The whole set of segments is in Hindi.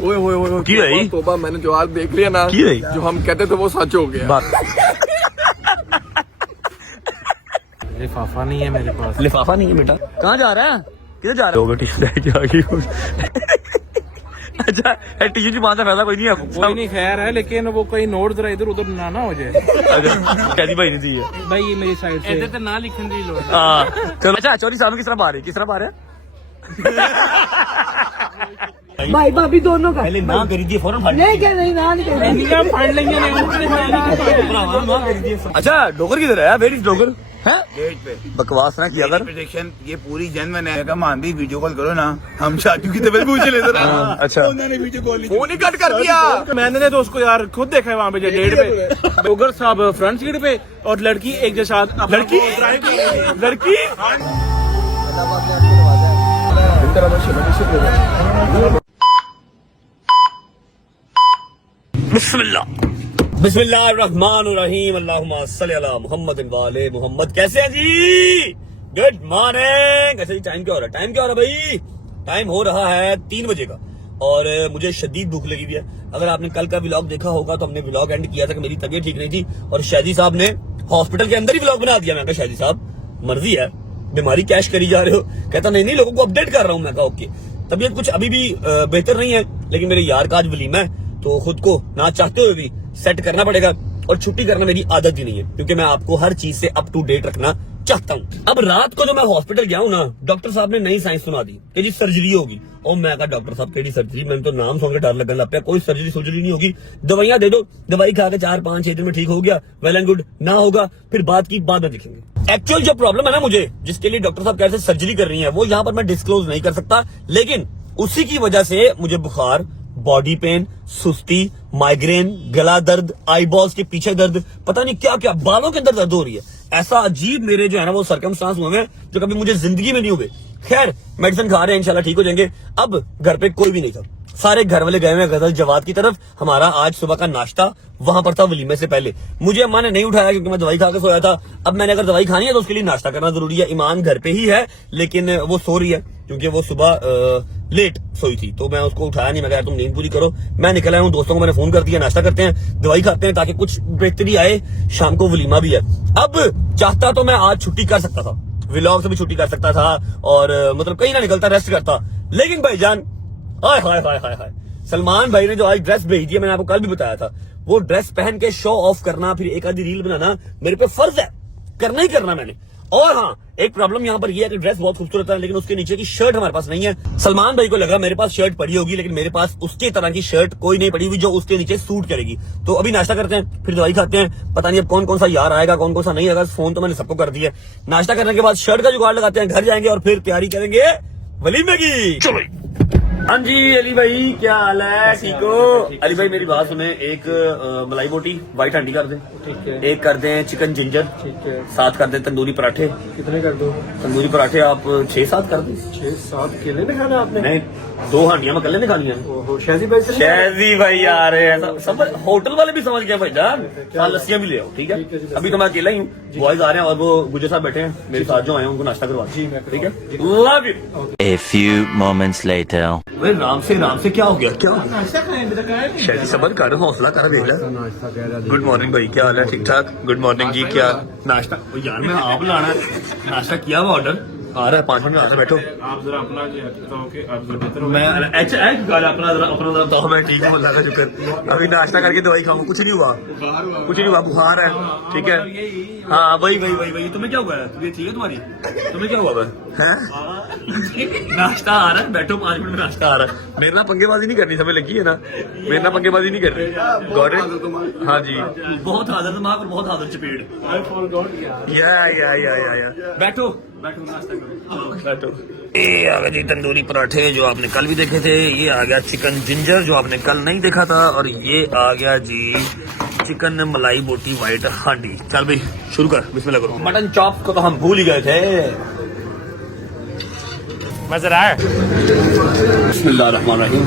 ओए ओए ओए की भाई? तोबा, मैंने जो आज देख लिया ना, की भाई? जो हम कहते थे वो सच हो गया। लिफाफा नहीं है मेरे पास। लिफाफा नहीं है बेटा। कहाँ जा रहा है? किधर जा रहा है? अच्छा टीचर जी बात फायदा कोई नहीं है। कोई नहीं खैर है, लेकिन वो कोई नोट जरा इधर उधर ना हो जाए। कैदी भाई नहीं चाहिए भाई ये मेरी साइड से इधर ना लिखने दी लोड़। चलो। अच्छा चौधरी साहब किस तरह मारे, किस तरह मारे? भाई भाभी दोनों का पहले ना करी थी फौरन नहीं क्या नहीं ना नहीं फाड़ लेंगे। अच्छा डोगर किधर है? Where is Dogar? है गेट पे बकवास ना किया कर। प्रोटेक्शन ये पूरी जन मैंने कहा मान दी वीडियो कॉल करो ना, हम शादी की तबीयत पूछ ले जरा। अच्छा उन्होंने वीडियो कॉल फोन ही कट कर दिया। मैंने तो उसको यार खुद देखा है वहाँ पे डेट पे, डोगर साहब फ्रंट सीट पे और लड़की एक के साथ। लड़की लड़की बिस्मिल्लाहिर्रहमानिर्रहीम अल्लाहुम्मा सल्ली अला मुहम्मद वाले मुहम्मद। कैसे हैं जी? Good morning. अच्छा जी टाइम क्या हो रहा है? टाइम क्या हो रहा है भाई? टाइम हो रहा है 3 बजे का और मुझे शदीद भूख लगी हुई है। अगर आपने कल का व्लॉग देखा होगा तो हमने व्लॉग एंड किया था कि मेरी तबीयत ठीक नहीं थी और शादी साहब ने हॉस्पिटल के अंदर ही व्लॉग बना दिया। मैं कहा शादी साहब मर्जी है, बीमारी कैश करी जा रहे हो। कहता नहीं लोगों को अपडेट कर रहा हूँ। मैं कहा ओके। तबीयत कुछ अभी भी बेहतर नहीं है, लेकिन मेरे यार का आज वलीमा है तो खुद को ना चाहते हुए भी सेट करना पड़ेगा और छुट्टी करना मेरी आदत ही नहीं है, क्योंकि मैं आपको हर चीज से अप टू डेट रखना चाहता हूँ। अब रात को जो मैं हॉस्पिटल गया हूँ ना, डॉक्टर साहब ने नई साइंस सुना दी कि जी सर्जरी होगी। और मैं कहा डॉक्टर साहब केड़ी सर्जरी? मैंने तो नाम सुन के डर लगने लग पाया। कोई सर्जरी नहीं होगी, दवाइयां दे दो, दवाई खा के 4-5-6 दिन में ठीक हो गया, वेल एंड गुड। ना होगा फिर बात की बाद में देखेंगे। एक्चुअल जो प्रॉब्लम है ना मुझे, जिसके लिए डॉक्टर साहब कैसे सर्जरी कर रही है, वो यहाँ पर मैं डिस्क्लोज नहीं कर सकता, लेकिन उसी की वजह से मुझे बुखार, बॉडी पेन, सुस्ती, माइग्रेन, गला दर्द, आई बॉल्स के पीछे दर्द, पता नहीं क्या क्या, बालों के अंदर दर्द हो रही है। ऐसा अजीब मेरे जो है ना वो सर्कमस्टांस हुए हैं जो कभी मुझे जिंदगी में नहीं हुए। खैर मेडिसिन खा रहे हैं, इंशाल्लाह ठीक हो जाएंगे। अब घर पे कोई भी नहीं था, सारे घर वाले गए हुए गजल जवाद की तरफ। हमारा आज सुबह का नाश्ता वहां पर था वलीमे से पहले। मुझे अम्मा ने नहीं उठाया क्योंकि मैं दवाई खा के सोया था। अब मैंने अगर दवाई खानी है तो उसके लिए नाश्ता करना जरूरी है। ईमान घर पे ही है लेकिन वो सो रही है क्योंकि वो सुबह लेट सोई थी, तो मैं उसको उठाया नहीं। मैं कहा तुम नींद पूरी करो। मैं निकल आया हूँ, दोस्तों को मैंने फोन कर दिया, नाश्ता करते हैं, दवाई खाते हैं ताकि कुछ बेहतरी आए। शाम को वलीमा भी है। अब चाहता तो मैं आज छुट्टी कर सकता था, व्लॉग से भी छुट्टी कर सकता था और मतलब कहीं ना निकलता, रेस्ट करता, लेकिन भाईजान हाय हाय हाय हाय हाय, सलमान भाई ने जो आज ड्रेस भेजी है, मैंने आपको कल भी बताया था, वो ड्रेस पहन के शो ऑफ करना, फिर एक आधी रील बनाना मेरे पे फर्ज है, करना ही करना मैंने। और हाँ एक प्रॉब्लम यहाँ पर यह है कि ड्रेस बहुत खूबसूरत है लेकिन उसके नीचे की शर्ट हमारे पास नहीं है। सलमान भाई को लगा मेरे पास शर्ट पड़ी होगी, लेकिन मेरे पास उसके तरह की शर्ट कोई नहीं पड़ी हुई जो उसके नीचे सूट करेगी। तो अभी नाश्ता करते हैं, फिर दवाई खाते हैं। पता नहीं अब कौन कौन सा यार आएगा, कौन कौन सा नहीं आएगा। फोन तो मैंने सबको कर दिया। नाश्ता करने के बाद शर्ट का जुगाड़ लगाते हैं, घर जाएंगे और फिर तैयारी करेंगे वलीमे की। चलो हाँ जी अली भाई क्या हाल है? ठीक हो? अली भाई मेरी बात सुने, एक मलाई बोटी व्हाइट हांडी कर दें, ठीक है। एक कर दें चिकन जिंजर, ठीक है। साथ कर दें तंदूरी पराठे। कितने कर दो? तंदूरी पराठे आप 6-7 कर दें। 6-7 केले में खाना आपने? नहीं 2 हांडियां मैं कल ने खानी है। ओहो शाजी भाई से शहजी भाई आ रहे हैं, समझ होटल वाले भी समझ गए भाई जान। हाँ लस्सियां भी ले आओ, ठीक है? ठीक है जी, अभी तो मैं अकेला ही हूँ, बॉयज आ रहे हैं और वो गुजर साहब बैठे हैं मेरे साथ जो आए हैं उनको नाश्ता करवा। जी मैं ठीक है, love you. A few moments later. Ram से क्या हो गया? क्या नाश्ता खाएं बेटा? क्या है? शहजी सबर कर, हौसला कर, देख ले। गुड मॉर्निंग भाई क्या हाल है? ठीक ठाक। गुड मॉर्निंग जी। क्या नाश्ता? यार मैं आप लाना है, नाश्ता किया हुआ ऑर्डर आ रहा है, 5 मिनट में बैठो। आप जरा अपना बताओ कि आप जरा बेहतर हो। मैं अपना तो मैं ठीक हूँ, अल्लाह का शुक्र। अभी नाश्ता करके दवाई खाऊं, कुछ नहीं हुआ, कुछ नहीं हुआ, बुखार है, ठीक है? हाँ वही तुम्हें क्या हुआ है? तुम्हें ठीक है तुम्हारी? तुम्हें क्या हुआ है? नाश्ता आ रहा है, बैठो 5 मिनट में नाश्ता आ रहा है। मेरे ना पंगेबाजी नहीं करनी, समय लगी है ना, मेरे ना पंगेबाजी नहीं करनी। Got it? हाँ जी बहुत हाजिर दिमाग और बहुत हाजिर चपेट। या बैठो नाश्ता करो, बैठो। ये आ गया जी तंदूरी पराठे जो आपने कल भी देखे थे, ये आ गया चिकन जिंजर जो आपने कल नहीं देखा था, और ये आ गया जी चिकन मलाई बोटी व्हाइट हांडी। चल भाई शुरू कर, बिस्मिल्लाह करो। मटन चॉप को तो हम भूल ही गए थे। मजा आया? बिस्मिल्लाह रहमान रहीम।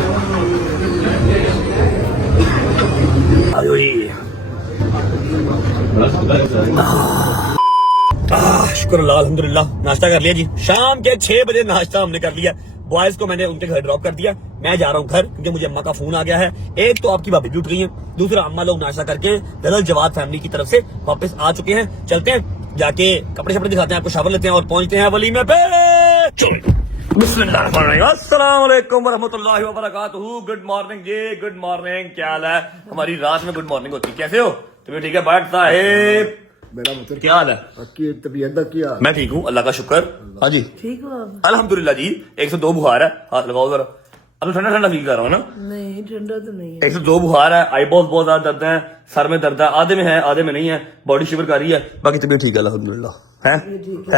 आयो शुक्र अल्लाह अल्हम्दुलिल्लाह, नाश्ता कर लिया जी। शाम के 6 बजे नाश्ता हमने कर लिया। बॉयज को मैंने उनके घर ड्रॉप कर दिया, मैं जा रहा हूँ घर क्योंकि मुझे अम्मा का फोन आ गया है। एक तो आपकी भाभी भी उठ गई है, दूसरा अम्मा लोग नाश्ता करके दरअसल जवाद फैमिली की तरफ से वापस आ चुके हैं। चलते हैं, जाके कपड़े शपड़े दिखाते हैं आपको, शावर लेते हैं और पहुंचते हैं वलीमे पे। अस्सलाम वालेकुम वरहमतुल्लाहि वबरकातुहू। गुड मॉर्निंग जी, गुड मॉर्निंग। क्या हाल है? हमारी रात में गुड मॉर्निंग होती है। कैसे हो? तुम्हें ठीक है? बाट साहेब मेरा मतलब क्या हाल है? आपकी तबीयत का क्या? मैं ठीक हूँ, अल्लाह का शुक्र। हाँ जी ठीक हो आप? अल्हम्दुलिल्लाह जी। 102 बुखार है, हाथ लगाओ जरा। अब तो ठंडा ठंडा फील कर रहा हूँ ना। नहीं ठंडा तो नहीं है। 102 बुखार है, आईबॉल्स बहुत ज्यादा दर्द है, सर में दर्द है, आधे में है आधे में नहीं है, बॉडी शिवर कर रही है, बाकी तबीयत ठीक है अल्हम्दुलिल्लाह। है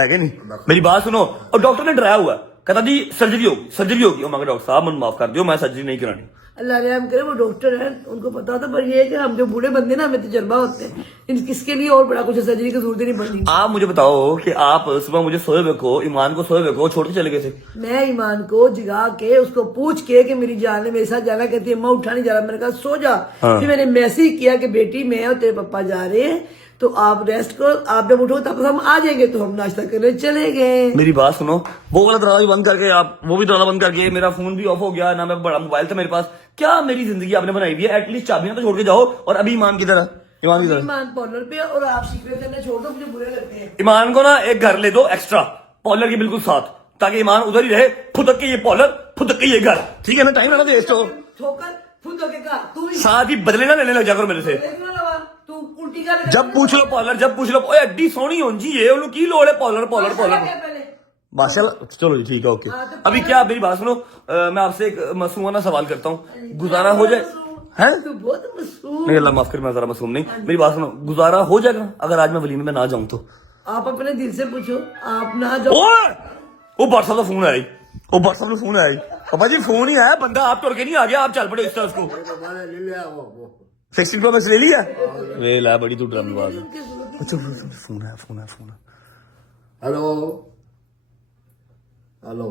कि नहीं? मेरी बात सुनो। और डॉक्टर ने डराया हुआ है, कहता जी सर्जरी होगी। मगर डॉक्टर साहब मुझे माफ कर दियो, मैं सर्जरी नहीं करानी। अल्लाह रहम करे, वो डॉक्टर है, उनको पता होता, पर ये है कि हम जो बूढ़े बंदे ना, हमें तजर्बा होते हैं, किसके लिए और बड़ा कुछ सर्जरी की जरूरत नहीं पड़नी। आप मुझे बताओ कि आप सुबह मुझे सोए हुए को, ईमान को सोए हुए को छोड़ के चले गए थे। मैं ईमान को जगा के उसको पूछ के कि मेरी जान है, मेरे साथ जाना, कहती है अम्मा उठा नहीं जा रहा। मैंने कहा सो जा। फिर मैंने मैसेज किया कि बेटी मैं और तेरे पापा जा रहे हैं, तो आप रेस्ट करो, आप जब उठो तब हम आ जाएंगे। तो हम नाश्ता करने चले गए। मेरी बात सुनो, वो वाला दरवाजा बंद करके आप, वो भी दरवाजा बंद करके, मेरा फोन भी ऑफ हो गया ना, मैं बड़ा मोबाइल था मेरे पास। क्या मेरी जिंदगी आपने बनाई हुई है? एटलीस्ट चाबियां तो छोड़ के जाओ। और अभी ईमान की तरह, ईमान पॉर्लर पे, और आप सीक्रेट करना छोड़ दो, मुझे बुरे लगते हैं। ईमान को ना एक घर ले दो एक्स्ट्रा, पॉलर के बिल्कुल साथ, ताकि ईमान उधर ही रहे, फुदक के ये पॉलर, फुदक के ये घर। ठीक है ना? टाइम लगा वेस्ट हो, ठोकर फुद के कहा तू ही साथ ही बदले ना लेने लग जा करो मेरे से। तू उल्टी कर। जब पूछ लो पॉलर, जब पूछ लो ओए एड्डी सोहनी हो जी ये, उन्होंने की लोड़ है पॉलर पॉलर पॉलर। माशाल्लाह, चलो जी ठीक है, ओके। अभी क्या, मेरी बात सुनो, मैं आपसे एक मासूमाना सवाल करता हूँ, गुजारा हो जाए? है तू बहुत मासूम। नहीं, अल्लाह माफ कर, मैं जरा मासूम नहीं। मेरी बात सुनो, गुजारा हो जाएगा अगर आज मैं वलीमे में ना जाऊं तो? आप अपने दिल से पूछो, आप ना जाओ। ओए वो व्हाट्सएप का फोन आया, वो व्हाट्सएप का फोन आया। पापा जी फोन ही आया, बंदा आप तोड़ के नहीं आ गया, आप चल पड़े इस तरह उसको। 16 प्रो मैक्स ले लिया? वे ला, बड़ी तू ड्रामेबाज है। अच्छा फोन है। हेलो हेलो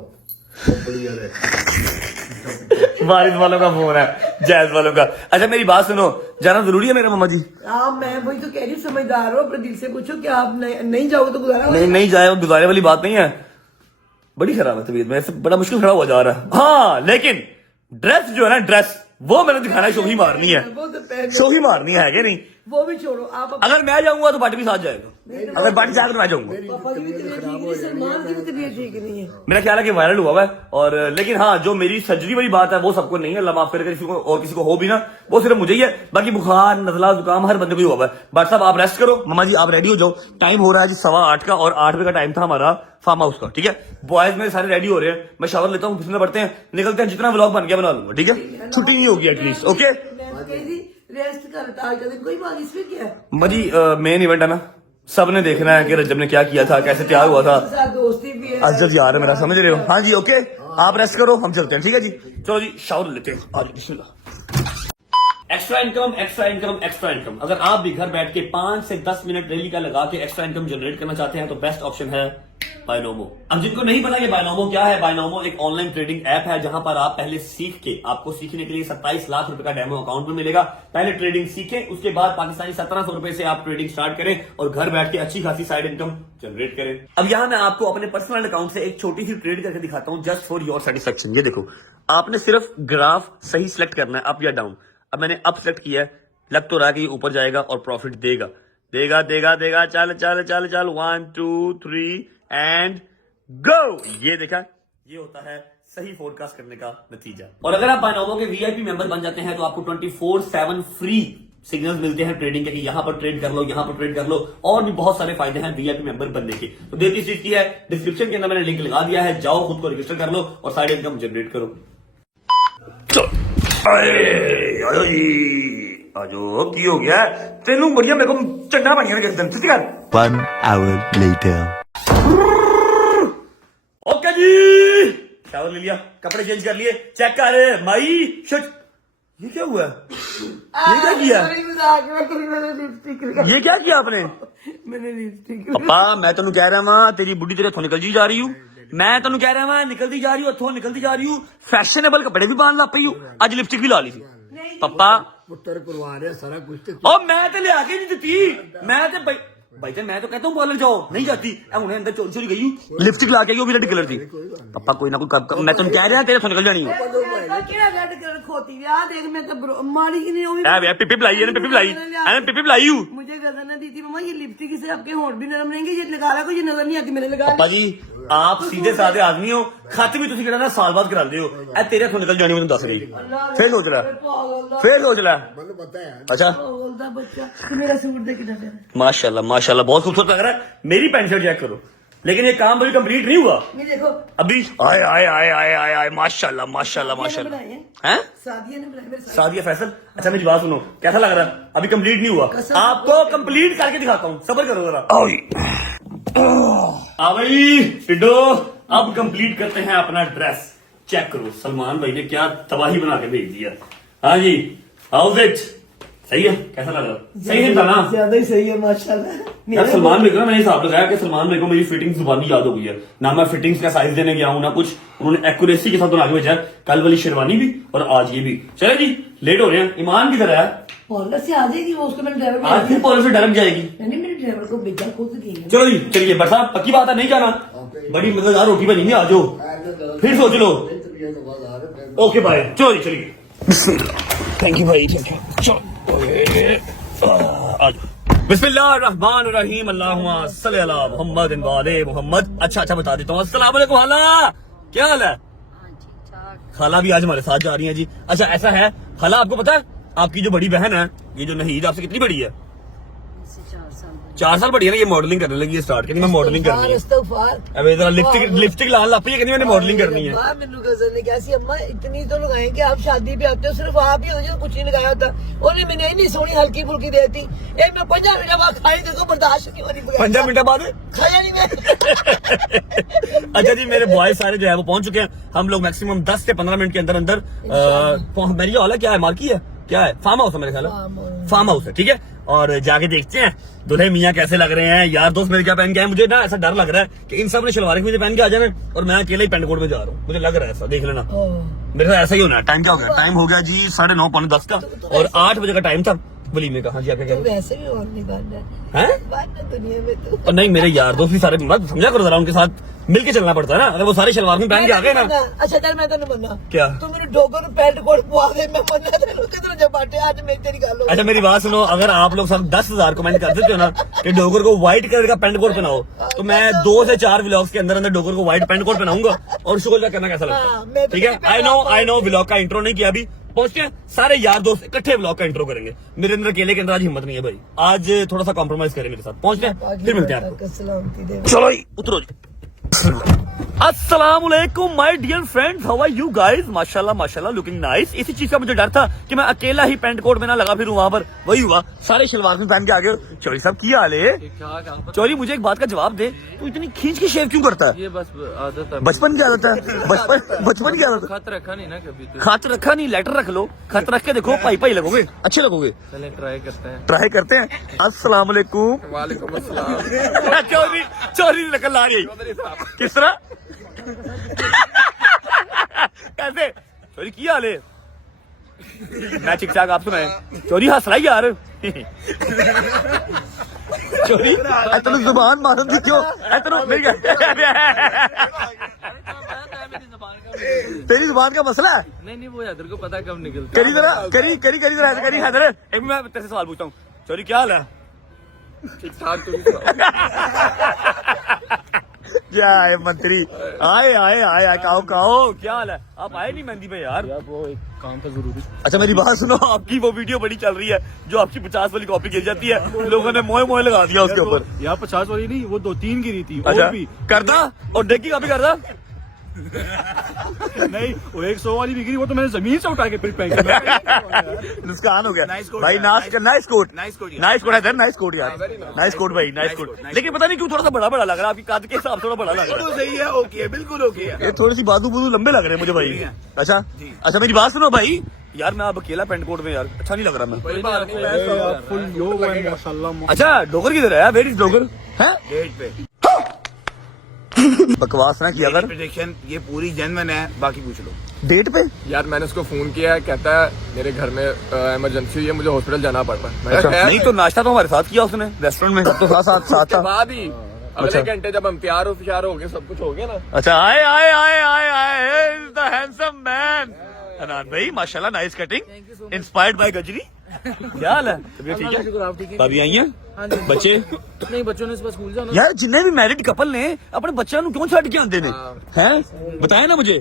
बारिश वालों का फोन है, जैज वालों का। अच्छा मेरी बात सुनो, जाना जरूरी है मेरा मामा जी? आप, मैं वही तो कह रही हूँ, समझदार हो, अपने दिल से पूछो कि आप नहीं जाओगे तो गुजारा हो? नहीं जाए, गुजारे वाली बात नहीं है। बड़ी खराब है तबीयत, मेरे से बड़ा मुश्किल खड़ा हुआ जा रहा है। हाँ लेकिन ड्रेस जो है ना, ड्रेस वो मैंने दिखाना है, शोही मारनी है, वो तो पहले शोही मारनी है कि नहीं? वो भी छोड़ो आप। अगर मैं जाऊंगा तो बाटी भी साथ जाएगा, अगर बाटी जाकर मैं जाऊंगा। पापा की भी तबीयत ठीक नहीं, सलमान की भी तबीयत ठीक नहीं है। मेरा ख्याल है कि वायरल हुआ है। और लेकिन हाँ, जो मेरी सर्जरी वाली बात है वो सबको नहीं है, अल्लाह माफ करे, किसी को और किसी को हो भी ना, वो सिर्फ मुझे ही है। बाकी बुखार नजला जुकाम हर बंदे को ही हुआ है। बट साहब आप रेस्ट करो, मामा जी आप रेडी हो जाओ, टाइम हो रहा है जी 8:15 का, और 8 बजे का टाइम था हमारा फार्म हाउस का। ठीक है, बॉयज मेरे सारे रेडी हो रहे हैं, मैं शावर लेता हूँ, फिसलने पड़ते हैं, निकलते हैं, जितना व्लॉग बन गया बना लूंगा। ठीक है, छुट्टी नहीं होगी एटलीस्ट। ओके रेस्ट कर, आज का दिन कोई बात इसमें क्या है? मजी, मेन इवेंट है ना, सबने देखना है कि रजब ने क्या किया था, कैसे तैयार हुआ था। दोस्ती भी है, अजल यार है मेरा, समझ रहे हो? हाँ जी ओके, आप रेस्ट करो, हम चलते हैं। ठीक है जी, चलो जी शावर लेते हैं। आज बिस्मिल्लाह। Extra income. अगर आप भी घर बैठ के 5 से 10 मिनट डेली का लगा के एक्स्ट्रा इनकम जनरेट करना चाहते हैं तो बेस्ट ऑप्शन है बायनोमो। अब जिनको नहीं पता कि बायनोमो क्या है, बायनोमो एक ऑनलाइन ट्रेडिंग ऐप है जहां पर आप पहले सीख के, आपको सीखने के लिए 27 लाख रुपए का डेमो अकाउंट में मिलेगा। पहले ट्रेडिंग सीखें, उसके बाद पाकिस्तानी 1700 रुपए से आप ट्रेडिंग स्टार्ट करें और घर बैठ के अच्छी खासी साइड इनकम जनरेट करें। अब यहां मैं आपको अपने पर्सनल अकाउंट से एक छोटी सी ट्रेड करके दिखाता हूं, जस्ट फॉर योर सेटिस्फेक्शन। ये देखो, आपने सिर्फ ग्राफ सही सिलेक्ट करना है, अप या डाउन। अब मैंने अप सेलेक्ट किया है, लग तो रहा है कि ऊपर जाएगा और प्रॉफिट देगा। चल 1 2 3 एंड गो। ये देखा, ये होता है सही फोरकास्ट करने का नतीजा। और अगर आप बायनोमो के वीआईपी मेंबर बन जाते हैं तो आपको 24/7 फ्री सिग्नल्स मिलते हैं ट्रेडिंग के, कि यहाँ पर ट्रेड कर लो, यहाँ पर ट्रेड कर लो, और भी बहुत सारे फायदे हैं वीआईपी मेंबर बनने के। तो देर किस चीज की है, डिस्क्रिप्शन के अंदर मैंने लिंक लगा दिया है, जाओ खुद को रजिस्टर कर लो और साइड इनकम जनरेट करो। आजो की हो गया तेनू, बढ़िया मेरे को चंडा पाइया किस दिन। 1 hour later. ओके जी, शावर ले लिया, कपड़े चेंज कर लिए, चेक कर माई शिट, ये क्या हुआ? ये क्या किया? ये क्या किया आपने? मैंने लिपस्टिक, पापा मैं तेन कह रहा वहां, तेरी बुढ़ी तेरे हथों निकल जा रही हूँ, मैं तेन कह रहा वहां, निकलती जा रही हूँ हथों, निकलती जा रही हूँ। फैशनेबल कपड़े भी पहन ला पई हूँ, आज लिपस्टिक भी ला ली थी। पापा पुत्र करवा रहे सारा कुछ। ओ मैं तो लिया के नहीं दी, मैं तो भाई मैं तो कहता हूँ पार्लर जाओ, नहीं जाती। अब उन्हें अंदर चोरी चोरी गई हूँ, लिपस्टिक ला के आई, वो भी रेड कलर थी। पापा कोई ना कोई मैं तुम कह रहे हैं तेरे से निकल जानी है। पिपी लाई है, पिपी लाई, पिपी लाई हूँ। मुझे गजन ने दी थी मम्मा, ये लिपस्टिक से आपके होंठ भी नरम रहेंगे, ये लगा को ये नजर नहीं आती, मैंने लगा। पापा जी आप सीधे साधे आदमी हो, खत भी तुम कहना साल बाद करा हो, ए तेरे हथों निकल जानी, मैं दस रही फिर सोच ला, फिर सोच ला। अच्छा बोलता बच्चा कि मेरा सूट देख के माशाल्लाह माशाल्लाह बहुत खूबसूरत लग रहा है। मेरी पैंट शर्ट चेक करो, लेकिन ये काम अभी कंप्लीट नहीं हुआ ये देखो अभी। आए आए आए आए आए आए माशाल्लाह माशाल्लाह माशाल्लाह। हैं सादिया ने बनाई मेरे साथ। सादिया फैसल। अच्छा मेरी बात सुनो, कैसा लग रहा है? अभी कंप्लीट नहीं हुआ, आपको कंप्लीट करके दिखाता हूँ, सब्र करो जरा। आ भाई टिड्डो, अब कंप्लीट करते हैं अपना ड्रेस। चेक करो सलमान भाई ने क्या तबाही बना के भेज दिया। हाँ जी हाउस इट, सही है? कैसा लग रहा है? सही है ना? ज्यादा ही सही है माशाल्लाह। यार सलमान भाई को मैंने हिसाब लगाया कि सलमान भाई को मेरी फिटिंग्स जुबानी याद हो गई है ना, मैं फिटिंग्स का साइज देने गया हूँ ना कुछ, उन्होंने एक्यूरेसी के साथ बना के भेजा। कल वाली शेरवानी भी और आज ये भी। चले जी लेट हो रहे हैं। ईमान की तरह है, पार्लर से आ जाएगी वो, उसको मैंने ड्राइवर आज फिर पार्लर से डायरेक्ट जाएगी। मैंने मेरे ड्राइवर को भेजा खुद गई है। चलो जी चलिए बट साहब पक्की बात है, नहीं जाना? बड़ी मजेदार रोटी बनी है, आ जाओ फिर सोच लो। ओके बाय, चलो जी चलिए। थैंक यू भाई, थैंक यू। चलो बिस्मिल्लाहिर्रहमानिर्रहीम, अल्लाहुम्मा सल्ली अला मुहम्मद वाले मुहम्मद। अच्छा बता देता हूँ। अस्सलाम वालेकुम खाला, क्या हाल है? खाला भी आज हमारे साथ जा रही है जी। अच्छा ऐसा है खाला, आपको पता है आपकी जो बड़ी बहन है, ये जो नहीद, आपसे कितनी बड़ी है? 4 साल बड़ी है ना। ये मॉडलिंग करने लगी है, स्टार्ट करनी, मैं मॉडलिंग करनी है। अबे जरा लिपस्टिक लाल लापी है, कहनी मैंने मॉडलिंग करनी है। मैंने गजल ने कैसी अम्मा इतनी तो लगाए कि आप शादी पे आते हो, सिर्फ आप ही हो जो कुछ नहीं लगाया होता। उन्हें मैंने इतनी सोनी हल्की फुल्की देती, एक मैं 5 मिनट बाद खाई तो बर्दाश्त नहीं हो रही। 5 मिनट बाद खाया नहीं मैं। अच्छा जी मेरे बॉयज सारे जो है वो पहुंच चुके हैं। हम लोग मैक्सिमम 10 से 15 मिनट के अंदर अंदर मेरी हॉल है, क्या है मार्की है, क्या है, फार्म हाउस है मेरे ख्याल है, फार्म हाउस है। ठीक है, और जाके देखते हैं दुल्हे मियाँ कैसे लग रहे हैं। यार दोस्त मेरे क्या पहन के आए, मुझे ना ऐसा डर लग रहा है कि इन सब ने शलवार कमीज पहन के आ जाना और मैं अकेले ही पेंट कोट में जा रहा हूँ। मुझे लग रहा है ऐसा, देख लेना मेरे साथ ऐसा ही होना है। टाइम क्या हो गया? टाइम हो गया जी 9:30 पौने 10 का, और 8 बजे का टाइम था वलीमे का। हाँ जी आप क्या कह रहे वैसे भी और नहीं बनना हैं? दुनिया में तो और नहीं मेरे यार दोस्त भी सारे, मत समझा करो जरा, उनके साथ मिलके चलना पड़ता है ना। अगर वो सारे शलवार में पहन के आ गए ना। अच्छा चल मैं तो नहीं बनना। क्या? तू मेरे डोगर पैंट कोट पवा दे, मैं बनना तेरे किधर जब बाटे आज मेरी तेरी गाल हो। अच्छा मेरी बात सुनो, अगर आप लोग सब 10,000 कमेंट कर देते हो ना कि डोगर को व्हाइट कलर का पेंट कोट पहनाओ, तो मैं 2 से 4 व्लॉग्स के अंदर अंदर डोगर को व्हाइट पेंट कोट पहनाऊंगा और उसको करना कैसा लगता है? ठीक है, आई नो व्लॉग का इंट्रो नहीं किया अभी, पहुंचते हैं सारे यार दोस्त इकट्ठे व्लॉग का इंट्रो करेंगे। मेरे अंदर अकेले के अंदर आज हिम्मत नहीं है भाई, आज थोड़ा सा कॉम्प्रोमाइज करें मेरे साथ। पहुंचते हैं फिर मिलते हैं आपको। चलो उतरो जी। अस्सलाम वालेकुम my dear friends, how are you guys? माशाल्लाह माशाल्लाह लुकिंग नाइस। इसी चीज का मुझे डर था कि मैं अकेला ही पेंट कोट में ना लगा फिरूं, वहां पर वही हुआ, सारे शलवार में पहन के आ गए। चौरी साहब की हाल है? चौरी मुझे एक बात का जवाब दे, तू इतनी खींच के शेव क्यों करता है? ये बस आदत है, बचपन की आदत है, बचपन की आदत है। खत रखा नहीं ना कभी तो। खत रखा नहीं, लेटर रख लो, खत रख के देखो, पाई लगोगे, अच्छे लगोगे। चले ट्राई करते हैं। अस्सलाम वालेकुम। वालेकुम अस्सलाम। चोरी नकल आ रही किस तरह? कैसे चोरी की हाल है? मैं ठीक ठाक, आप सुनाए? चोरी हंस रहा है यार। चोरी इतना जुबान मारन दी क्यों? तेरी जुबान का मसला है? नहीं वो हैदर को पता कब निकलता। करी हैदर, एक मैं तेरे से सवाल पूछता हूँ। चोरी क्या हाल है? ठीक ठाक। तुम क्या है मंत्री? आए कहो क्या हाल है? आप आए नहीं मेहंदी पे यार? वो एक काम था जरूरी। अच्छा मेरी बात सुनो, आपकी वो वीडियो बड़ी चल रही है जो आपकी 50 वाली कॉपी गिर जाती है, लोगों ने मोए लगा दिया उसके ऊपर। यहाँ 50 वाली नहीं, वो 2-3 गिरी थी। अच्छा और भी करदा और डेगी कॉपी करदा नहीं, वो 100 वाली भी गिरी, वो तो मैंने जमीन से उठा के फिर फेंक दिया। नुकसान हो गया भाई। नाइस कोट यार, नाइस कोट भाई, नाइस कोट। लेकिन पता नहीं क्यों थोड़ा सा बड़ा लग रहा है, आपकी कद के हिसाब से थोड़ा बड़ा लग रहा है। सही है, ओके है, बिल्कुल ओके है। ये थोड़ी सी बाजू लंबे लग रहे हैं मुझे भाई। अच्छा मेरी बात सुनो भाई, यार मैं अब अकेला पेंट कोट में यार अच्छा नहीं लग रहा मैं। फुल योग है माशाल्लाह। अच्छा डोगर किधर है? Where is Dogar? है बकवास ना किया कर। प्रेडिक्शन ये पूरी जेन्युइन है, बाकी पूछ लो। डेट पे यार मैंने उसको फोन किया है, कहता है मेरे घर में इमरजेंसी हुई है, मुझे हॉस्पिटल जाना पड़ रहा है। मैंने अच्छा, कहा, नहीं तो नाश्ता तो हमारे साथ किया उसने रेस्टोरेंट में, तो साथ उसके था। बाद ही अच्छा। अगले घंटे जब हम तैयार हो गए, सब कुछ हो गया ना। अच्छा, आए आए आए आए आए द हैंडसम मैन अनान भाई, माशाल्लाह, नाइस कटिंग, इंस्पायर्ड बाय गजरी। क्या हाल है? तबीयत ठीक है? भाभी आई हैं? बच्चे नहीं, बच्चों ने सुबह स्कूल जाना। यार जिन्ने भी मैरिड कपल ने अपने बच्चों क्यों छड़ के आते ने हैं, बताए ना मुझे।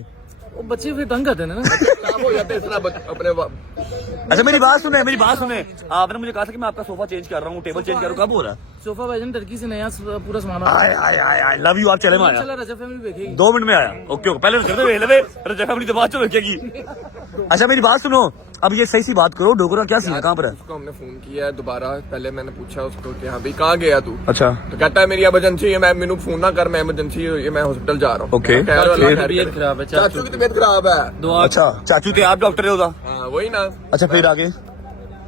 वो बच्चे फिर तंग करते हैं ना। खराब हो जाते हैं इतना अपने अच्छा मेरी बात सुने, आपने मुझे कहा था कि मैं आपका सोफा चेंज कर रहा हूँ, टेबल चेंज कर रहा हूँ, कब हो रहा है? सोफा भाईजान टर्की से नया पूरा सामान आए आए आए आए लव यू, आप चले में आया इंशाल्लाह रजा फैमिली देखेगी। 2 मिनट में आया। ओके ओके, पहले रजा फैमिली तो बाद चो रखेगी। अच्छा मेरी बात सुनो, अब ये सही सी बात करो, डोगरा क्या सीन है, कहाँ पर है? उसको हमने फोन किया है दोबारा। पहले मैंने पूछा उसको कि हाँ भाई कहाँ गया तू, अच्छा तो कहता है मेरी इमरजेंसी है, मैं मेनू फोन ना कर, मैं इमरजेंसी है, मैं हॉस्पिटल जा रहा हूँ। Okay. तबीयत खराब है चाचू की तबीयत खराब है। अच्छा, चाचू थे आप डॉक्टर है उदा? हाँ वही ना। अच्छा फिर आगे?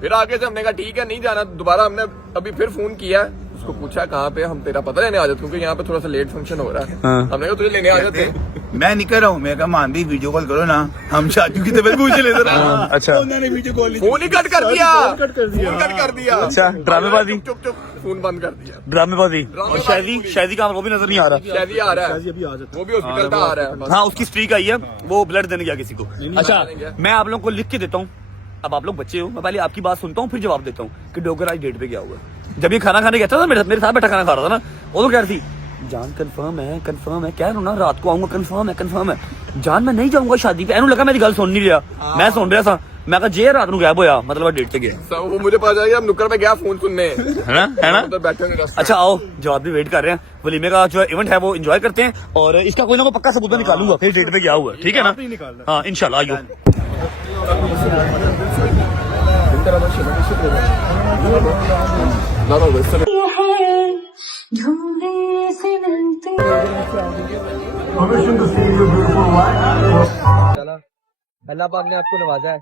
फिर आगे से हमने कहा ठीक है नहीं जाना। दोबारा हमने अभी फिर फोन किया, उसको पूछा कहाँ पे, हम तेरा पता लेने आ जाते क्योंकि यहाँ पे थोड़ा सा लेट फंक्शन हो रहा है। हाँ। हमने कहा तुझे लेने आ जाते। मैं निकल रहा हूँ, मैं कहा मान दी वीडियो कॉल करो ना, हम चाचू की तबीयत पूछ ले जरा। अच्छा। उन्होंने वीडियो कॉल फोन ही कट कर दिया, फोन कट कर दिया। अच्छा, ड्रामेबाजी। चुप चुप फोन बंद कर दिया। ड्रामेबाजी। और शादी का वो भी नजर नहीं आ रहा। शादी आ रहा है, वो भी हॉस्पिटल का आ रहा है। हाँ उसकी स्ट्रीक आई है, वो ब्लड देने गया किसी को। अच्छा मैं आप लोगों को लिख के देता हूँ, अब आप लोग बच्चे हो, मैं पहले आपकी बात सुनता हूँ फिर जवाब देता हूँ कि डोगर आज डेट पे गया हुआ है। जब ये खाना खाने गया था ना, मेरे साथ बैठा खाना खा रहा था ना, वो तो कह रही थी जान कंफर्म है कह रहा हूँ ना, रात को आऊंगा, कंफर्म है जान, मैं नहीं जाऊंगा शादी पे। एनू लगा मेरी गल सुन नहीं रहा, मैं सुन रहा था, मैं कहा जे रात को गायब होया, मतलब डेट पे गया। वो मुझे पता चल गया, हम नुक्कड़ पे गया फोन सुनने, है ना? उधर बैठे हुए रास्ते। अच्छा आओ, जवाब भी वेट कर रहे हैं। वलीमे का जो इवेंट है वो एंजॉय करते हैं, और इसका कोई ना कोई पक्का सबूत निकालूंगा फिर डेट पे गया हुआ है, ठीक है ना? हाँ इंशाल्लाह। आइयो अल्लाह पाक ने आपको नवाजा है।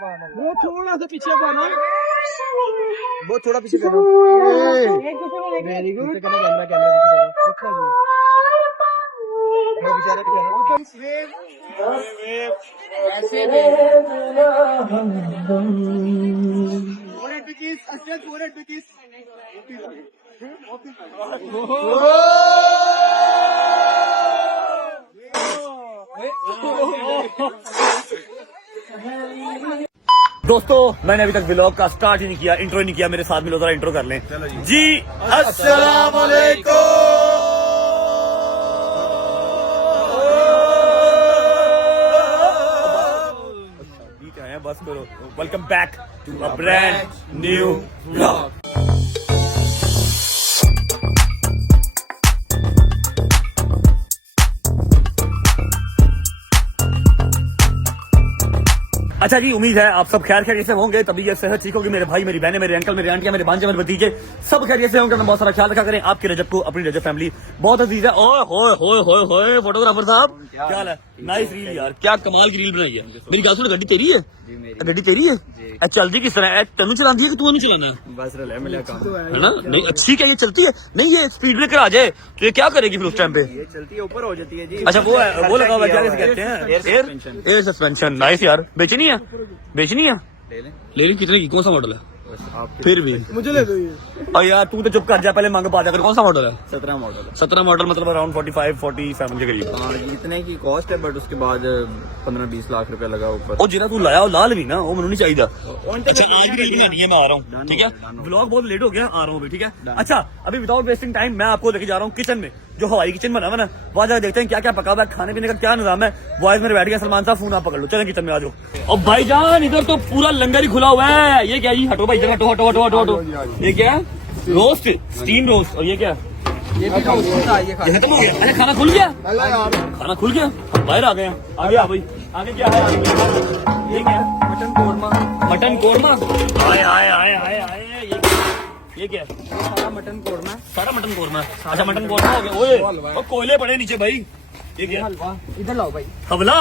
वो थोड़ा सा पीछे करो, वो थोड़ा पीछे करो। Very good. दोस्तों मैंने अभी तक व्लॉग का स्टार्ट ही नहीं किया, इंट्रो ही नहीं किया, मेरे साथ मिलो जरा इंट्रो कर लें जी। अस्सलाम वालेकुम। बस करो। Welcome back to a brand new vlog. अच्छा जी, उम्मीद है आप सब खैर खैरियत से होंगे, तभी ये सेहत ठीक होगी। मेरे भाई, मेरी बहनें, मेरे अंकल, मेरे आंटियां, मेरे भांजे, मेरे भतीजे सब खैरियत से होंगे। बहुत सारा ख्याल रखा करें। आपकी रजब को, अपनी रजब फैमिली बहुत अजीज है। ओए होए होए होए होए, फोटोग्राफर साहब क्या हाल है? नाइस रील यार, क्या कमाल की रील बनाई है। मेरी गल सुन, गड्डी तेरी है? गड्डी तेरी है? चलती किस तरह है? तेनू चलाती है कि तू चलाना है? बस रले मिला काम है ना? नहीं अच्छी क्या ये चलती है? नहीं ये स्पीड ब्रेकर आ जाए तो ये क्या करेगी फिर उस टाइम पे? ये चलती है, ऊपर हो जाती है जी। अच्छा वो है, वो लगा हुआ है, क्या कहते हैं? Air suspension. नाइस यार। बेचनी है? ले ली। कितने की? कौन सा मॉडल है? फिर भी मुझे ले दो ये। और यार तू तो चुप कर जा, पहले मांग पा जाकर। कौन सा मॉडल है? 17 मॉडल। 17 मॉडल मतलब अराउंड 45-47 के करीब। हाँ इतने की कॉस्ट है, बट उसके बाद 15-20 लाख रुपया लगा ऊपर। और जिना तू लाया और लाल भी ना, वो मैंने नहीं चाहिए। अच्छा आज की रील बनानी है, मैं आ रहा हूँ, ठीक है? व्लॉग बहुत लेट हो गया, आ रहा हूँ अभी, ठीक है? अच्छा अभी विदाउट वेस्टिंग टाइम मैं आपको लेके जा रहा हूँ किचन में, जो हवाई किचन बना हुआ ना, वहाँ जाकर देखते हैं क्या क्या पका हुआ है, खाने पीने का क्या निजाम है। वॉइस में बैठ गया, सलमान साहब फोन आप पकड़ लो, चलें किचन में आ जाओ। और भाईजान इधर तो पूरा लंगर ही खुला हुआ है। ये क्या जी? हटो भाई इधर, हटो हटो हटो हटो हटो। ये क्या है? Roast, steam roast. और ये क्या? ये खत्म हो गया। अरे खाना खुल गया? खाना खुल गया, हम बाहर आ गए हैं। आगे आ भाई, आगे क्या है? ये क्या? मटन कोरमा। मटन कोरमा? आए आए आए आए आए। ये क्या है? सारा मटन कोरमा। सारा मटन कोरमा। अच्छा मटन कोरमा हो गया। ओए कोयले पड़े नीचे भाई। ये क्या? हलवा। इधर लाओ भाई। हवला।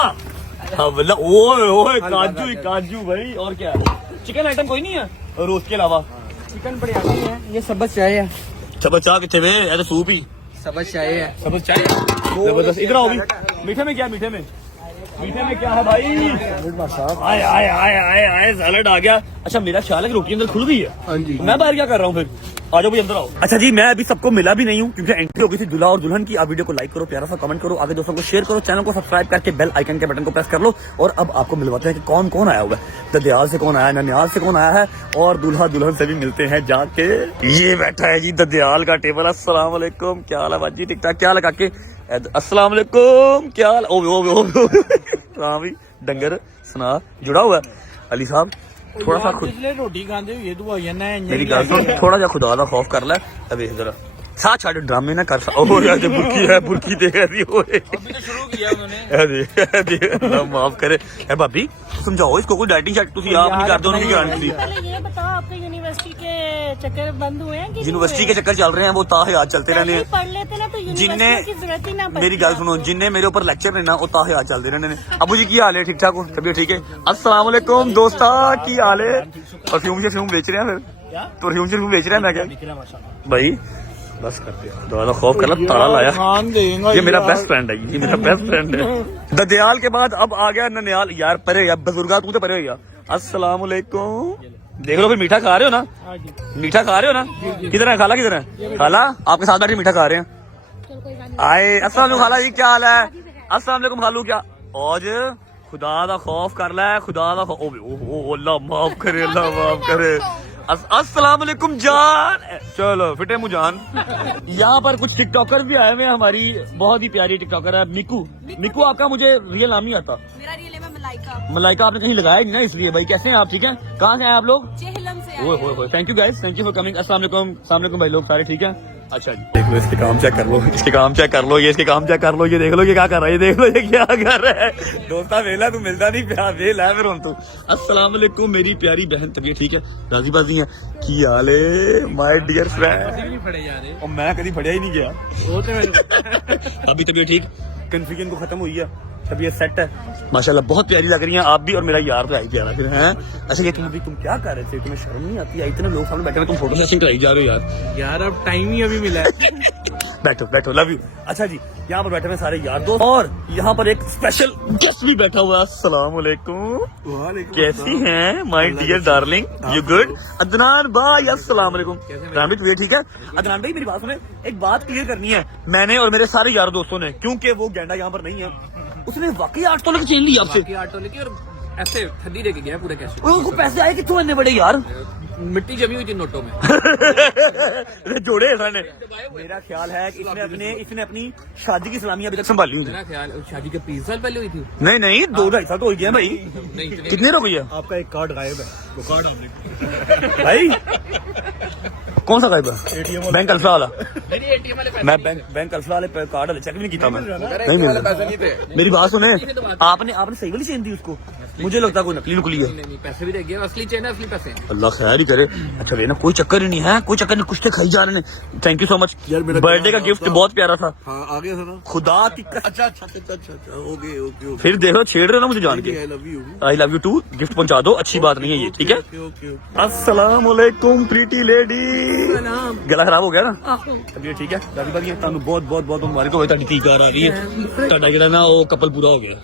हवला। ओए ओए काजू ही काजू भाई। और क्या? चिकन आइटम कोई नहीं है रोस्ट के अलावा? चिकन बिरयानी है, ये सब बस चाय है। अच्छा बच्चा कितने वे? तो सूप ही सबज चाय है। सबज चाय जबरदस्त। इधर आओ भी। मीठे में क्या है? मीठे में क्या है भाई? आए आए आए आए आए सैलेड आ गया। अच्छा मेरा ख्याल है कि रोटी अंदर खुल गई है। हाँ जी। मैं बाहर क्या कर रहा हूँ फिर? आ जाओ भाई अंदर आओ। अच्छा जी मैं अभी सबको मिला भी नहीं हूँ क्योंकि एंट्री हो गई थी दूल्हा और दुल्हन की। आप वीडियो को लाइक करो, प्यारा सा कमेंट करो, आगे दोस्तों को शेयर करो, चैनल को सब्सक्राइब करके बेल आइकन के बटन को प्रेस कर लो। और अब आपको मिलवाते हैं कि कौन कौन आया हुआ है। ददयाल से कौन आया है, ननिहाल से कौन आया है और दूल्हा दुल्हन से भी मिलते हैं जाके। ये बैठा है जी ददयाल का टेबल। अस्सलाम वालेकुम, क्या हाल है बाजी? ठीक ठाक? क्या लगा के अस्सलाम वालेकुम, क्या हाल? ओ हाँ भाई डंगर सुना जुड़ा हुआ है। अली साहब थोड़ा सा खुद रोटी खाते हो ये दुआ मेरी गल सुन, थोड़ा जा खुदा दा खौफ कर ले। अबे जरा साथ छाड़ ड्रामे ना कर। ओ यार बुरकी है, बुरकी देख रही हो। अभी तो शुरू किया उन्होंने। अल्लाह माफ करे। ए भाभी समझाओ इसको, कोई डाइटिंग शाइट तुसी आप नहीं कर दो नहीं गारंटी। पहले ये बताओ आपके यूनिवर्सिटी के चक्कर बंद हुए हैं कि यूनिवर्सिटी के चक्कर चल रहे हैं, वो ताहयात चलते रहने पहले हैं। पढ़ लेते ना तो जिनने यूनिवर्सिटी की जरूरत ही ना पड़ती। मेरी गल सुनो, जिनने मेरे ऊपर लेक्चर लेना वो ताहयात चलते रहने ने। अबू जी की हाल है? ठीक ठाक हो? तबीयत ठीक है? अस्सलाम वालेकुम दोस्ता, की हाल है? परफ्यूम बेच रहे हैं फिर? परफ्यूम बेच रहे हैं मैं क्या भाई? बस करते हैं दोबारा खौफ कर ताला लाया। ये मेरा बेस्ट फ्रेंड है, ये मेरा बेस्ट फ्रेंड है। ददयाल के बाद अब आ गया ननिहाल। यार परे यार बुजुर्गा तू तो परे हो यार। अस्सलाम वालेकुम। देख लो फिर मीठा खा रहे हो ना? मीठा खा रहे हो ना? किधर है खाला? किधर है खाला? आपके साथ बैठे मीठा खा रहे हैं। आए अस्सलाम वालेकुम खाला जी, क्या हाल है? अस्सलाम वालेकुम खालू, क्या आज खुदा दा खौफ कर ले, खुदा दा खौफ। ओ अल्लाह माफ करे, अल्लाह माफ करे। अस्सलाम वालेकुम जान। चलो फिटे मुजान। यहाँ पर कुछ टिकटॉकर भी आए हुए हैं। हमारी बहुत ही प्यारी टिकटॉकर है मिकू। मिकू आपका मुझे रियल नाम नहीं आता। मेरा रियल नेम है मलाइका। मलाइका आपने कहीं लगाया नहीं ना इसलिए। भाई कैसे हैं आप? ठीक है? कहाँ से हैं आप लोग? चेहलम से ओए thank you guys, thank you for coming. अस्सलाम वालेकुम भाई लोग सारे ठीक है? अच्छा जी देख लो इसके काम चेक कर लो, इसके काम चेक कर लो, ये इसके काम चेक कर लो। ये देख लो ये क्या कर रहा है, ये देख लो ये क्या कर रहा है। दोस्ता वेला तू मिलता नहीं प्यार वेला है फिर हम तू। अस्सलाम वालेकुम मेरी प्यारी बहन, तबीयत ठीक है? राजी बाजी है? की हाल है माय डियर फ्रेंड? और मैं कभी फड़िया ही नहीं गया। अभी तबीयत ठीक, कंफ्यूजन को खत्म हुई है, तबीयत सेट है माशाल्लाह, बहुत प्यारी लग रही हैं आप भी। और मेरा यार तो आई प्यारा फिर है। अच्छा ये तुम क्या कर रहे थे? तुम्हें शर्म नहीं आती? इतने लोग सामने बैठे हुए, तुम फोटो सेशन कराई जा रहे हो यार अब टाइम ही अभी मिला है। बैठो बैठो, लव यू। अच्छा जी यहाँ पर बैठे हुए सारे यार दोस्त और यहाँ पर एक स्पेशल गेस्ट भी बैठा हुआ है। अस्सलाम वालेकुम, कैसी हैं my dear darling? You good? Adnan भाई अस्सलाम वालेकुम। अदनान भाई तुझे ठीक है? अदनान भाई मेरी बात सुने, एक बात क्लियर करनी है मैंने और मेरे सारे यार दोस्तों ने, क्योंकि वो गेंडा यहाँ पर नहीं है, उसने वाकई 8 तोले की चेन ली आपसे। 8 तोले की और ऐसे ठंडी लेके गया पूरे कैश। उनको पैसे आए कितने इतने बड़े यार? मिट्टी जमी हुई थी नोटों में। जोड़े इन्होंने। मेरा ख्याल है कि इसने अपनी शादी की सलामी अभी तक संभाली हुई। मेरा ख्याल शादी के 20 साल पहले हुई थी। नहीं 2-2.5 साल तो हो गया भाई। कितने हो गई है? आपका एक कार्ड गायब है, वो कार्ड आपने भाई कौन सा गायब है? बैंक अल्फा वाला। मैं बैंक अल्फा वाले कार्ड वाले चेक भी नहीं किया मैं। नहीं मिला पैसे नहीं थे। मेरी बात सुने, आपने सही वाली चेन दी उसको? मुझे लगता कोई नकली नुकली है। नहीं पैसे भी दे गए, असली चेन है, असली पैसे हैं। अल्लाह खैर ही करे। अच्छा वे ना कोई चक्कर ही नहीं है, कोई चक्कर नहीं, कुछ तो खाई जा रहे हैं। Thank you so much. Birthday का गिफ्ट बहुत प्यारा था। हाँ आ गया था ना? खुदा की अच्छा ओके ओके फिर देखो छेड़ रहे हो ना मुझे जान के। I love you too. Gift पहुंचा दो, अच्छी बात नहीं है ये, ठीक है? अस्सलाम वालेकुम प्रीटी लेडी। गला खराब हो गया ना? तबीयत ठीक है? दादी बाजी ਤੁਹਾਨੂੰ ਬਹੁਤ ਮੁਬਾਰਕ ਹੋਵੇ, ਤੁਹਾਡੀ ਧੀ ਘਰ ਆ ਰਹੀ ਹੈ, ਤੁਹਾਡਾ ਜਿਹੜਾ ਨਾ ਉਹ ਕਪਲ ਪੂਰਾ ਹੋ ਗਿਆ,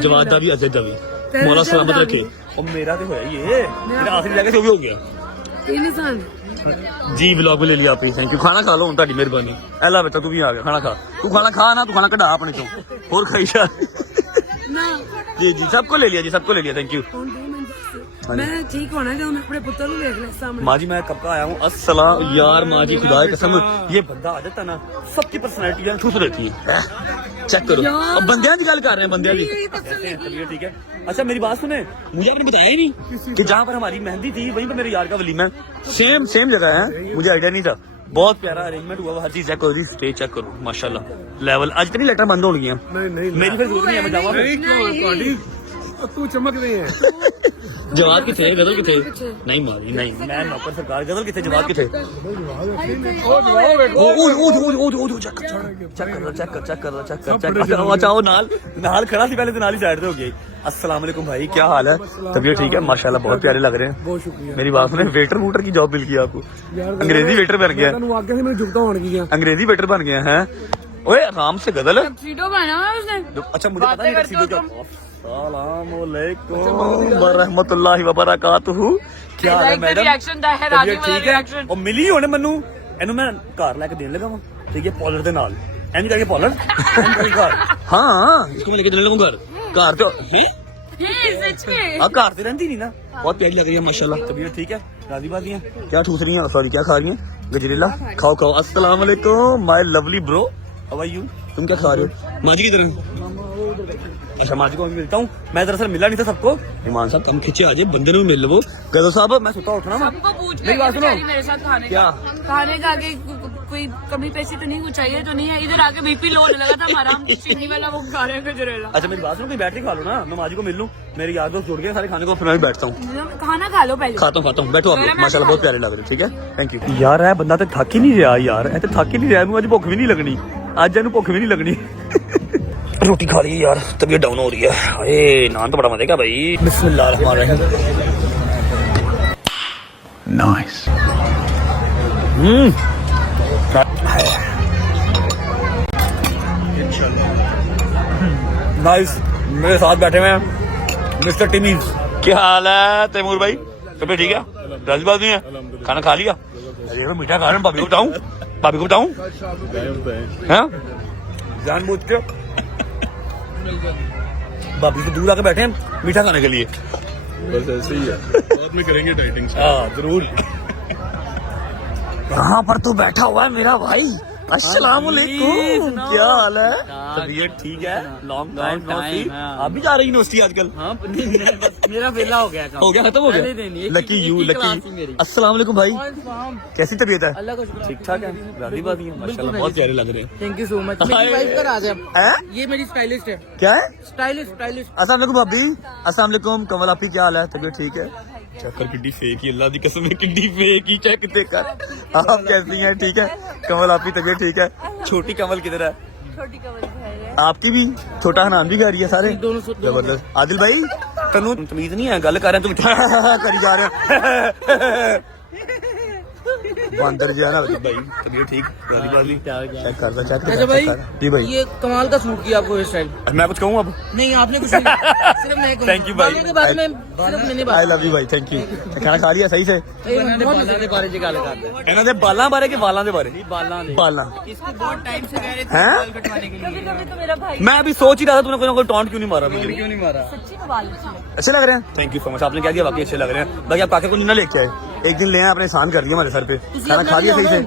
ਜਵਾਦ ਦਾ ਵੀ ਅਜਦ ਦਾ ਵੀ, ਮੌਲਾ ਸਲਾਮਤ ਰੱਖੇ। और मेरा तो है ये मेरा आखिरी जगह से भी हो गया 3 साल जी। ब्लॉग में ले लिया आप, थैंक यू। खाना खा लो ਤੁਹਾਡੀ ਮਿਹਰਬਾਨੀ। ਐਲਾ बेटा तू भी आ गया, खाना खा। तू खाना खा ना, तू खाना कढ़ा अपने चो और खाई जा। जी सबको ले लिया जी, सबको ले लिया, थैंक यू। मैं ठीक होना जो मैं अपने पुत्र को देख ले सामने। माँ जी मैं कब का आया हूँ? अस्सलाम यार माँ जी खुदा की कसम, ये बंदा आ जाता ना सबकी पर्सनैलिटी ठुस रहती है। चेक करो, अब बंदियां की गल कर रहे हैं, बंदियां की। चलिए ठीक है। अच्छा मेरी बात सुने, मुझे आपने बताया ही नहीं कि जहाँ पर हमारी मेहंदी थी वहीं पर मेरे यार का वलीमा है। सेम जगह है, मुझे आइडिया नहीं था। बहुत प्यारा अरेंजमेंट हुआ, हर चीज चेक करो, स्टेज चेक करो माशाल्लाह लेवल। आज इतनी लेटर बंद हो गई है, मेरी फिर जरूरत नहीं है मैं जावा। तू चमक रही है। जवाब किथे गदल किथे नहीं मारी नहीं मैं नौकर सरकार गदल किथे जवाब किथे अच्छा वो नाल खड़ा सी पहले नाल ही साइड पे हो गई। अस्सलाम वालेकुम भाई क्या हाल है तबीयत ठीक है माशाल्लाह बहुत प्यारे लग रहे हैं बहुत शुक्रिया मेरी बात सुने वेटर वूटर की जॉब मिल गई आपको अंग्रेजी वेटर बन गया अंग्रेजी वेटर बन गया है ओए आराम से गदल अच्छा मुझे पता नहीं टक्सीडो क्या अस्सलामुअलैकुम वरहमतुल्लाहि वबरकातुहू क्या हाल है मैडम ठीक है और मिली होने मनु एनु मैं घर लेके देने लगा ठीक है पॉलर दे नाल एनु जाके पॉलर हां इसको मैं लेके देने लगा घर तो है घर से रहती नहीं ना बहुत प्यारी लग रही है माशाल्लाह तबीयत ठीक है राजी बाजी है क्या ठूस रही है सॉरी क्या खा रही है गजरेला खाओ खाओ अस्सलाम वालेकुम my lovely bro how are you तुम क्या खा रहे हो माजी की तरह अच्छा माजी को मिलता हूँ मैं दरअसल मिला नहीं था सबको ईमान साहब कम खिंचे आज बंदे में मिल लो गदो साहब मैं सुता उठना मेरी बात सुनो मेरे साथ खाने क्या खाने का आगे कोई कमी पेशी तो नहीं कुछ चाहिए तो नहीं है इधर आके बीपी लो होने लगा था हमारा हम चीनी वाला वो खा रहे हैं गजरेला अच्छा मेरी बात सुनो कोई बैठ के खा लो ना मैं माजी को मिल लूँ मेरे यार दोस्त जुड़ गए सारे खाने को फिर मैं भी बैठता हूँ खाना खा लो पहले खाता हूँ बैठो आप माशाल्लाह बहुत प्यारे लग रहे ठीक है थैंक यू यार है बंदा तो थक ही नहीं रहा यार ऐसे थक ही नहीं रहा अज भुख भी नहीं लगनी अज एनु भुख भी नहीं लगनी रोटी खा ली यार तबीयत डाउन हो रही है अरे नान तो बड़ा मजे का भाई बिस्मिल्लाह रहमान रहीम नाइस नाइस मेरे साथ बैठे हुए हैं मिस्टर टिमीज क्या हाल है तैमूर भाई तबीयत ठीक है राजी बात नहीं है खाना खा लिया अरे मीठा खा रहे हैं भाभी को बताऊं हाँ जान बूझ के भाभी से दूर आके बैठे हैं मीठा खाने के लिए बस ऐसे ही है बाद में करेंगे डाइटिंग हाँ जरूर यहाँ पर तो बैठा हुआ है मेरा भाई अस्सलाम वालेकुम क्या हाल है तबीयत ठीक है लॉन्ग टाइम नो सी आप भी जा रही यूनिवर्सिटी आजकल मेरा वेला हो गया हो गया खत्म हो गया लकी यू लकी अस्सलाम वालेकुम भाई कैसी तबीयत है अल्लाह का शुक्र ठीक ठाक है राजी बाजी है माशाल्लाह बहुत प्यारे लग रहे हैं थैंक यू सो मच मेरी वाइफ का राज है हैं? ये मेरी स्टाइलिस्ट है क्या है स्टाइलिस्ट अस्सलाम वालेकुम भाभी अस्सलाम वालेकुम कमल आपकी क्या हाल है तबीयत ठीक है चक्कर किड्डी फेक ही अल्लाह दी कसम है किड्डी फेक ही चेक देकर आप कैसी हैं ठीक है कमल आपकी तबीयत ठीक है छोटी कमल किधर है छोटी कमर है आपकी भी छोटा हनान भी कर रही है सारे दोनों जबरदस्त आदिल भाई तनु तमीज नहीं है गल कर रहे हैं तुम करी जा रहे हो बंदर जो है ना भाई तबीयत ठीक गाली वाली चेक कर लो चेक अच्छा भाई जी भाई ये कमाल का सूट किया आपको हेयर स्टाइल मैं कुछ कहूँ अब नहीं आपने कुछ नहीं सिर्फ मैं कहूँ। Thank you भाई। बालों के बारे में सिर्फ मैंने आई लव यू भाई थैंक यू खाना खा लिया सही से बालों के बारे में गल करते हैं ਇਹਨਾਂ ਦੇ ਬਾਲਾਂ ਬਾਰੇ ਕਿ ਵਾਲਾਂ ਦੇ ਬਾਰੇ बालों दे बाਲਾਂ इसको बहुत टाइम से कह रहे थे हैं? बाल कटवाने के लिए कभी तो मेरा भाई मैं अभी सोच ही रहा था तूने कोई ना कोई टॉन्ट क्यों नहीं मारा मुझे क्यों नहीं मारा सच्ची में बाल अच्छे हैं। अच्छे लग रहे हैं थैंक यू सो मच आपने क्या दिया बाकी अच्छे लग रहे हैं बाकी आप काके को ना लेके आए एक दिन ले आए आपने एहसान कर दिया हमारे सर पे खाना खा लिया सही से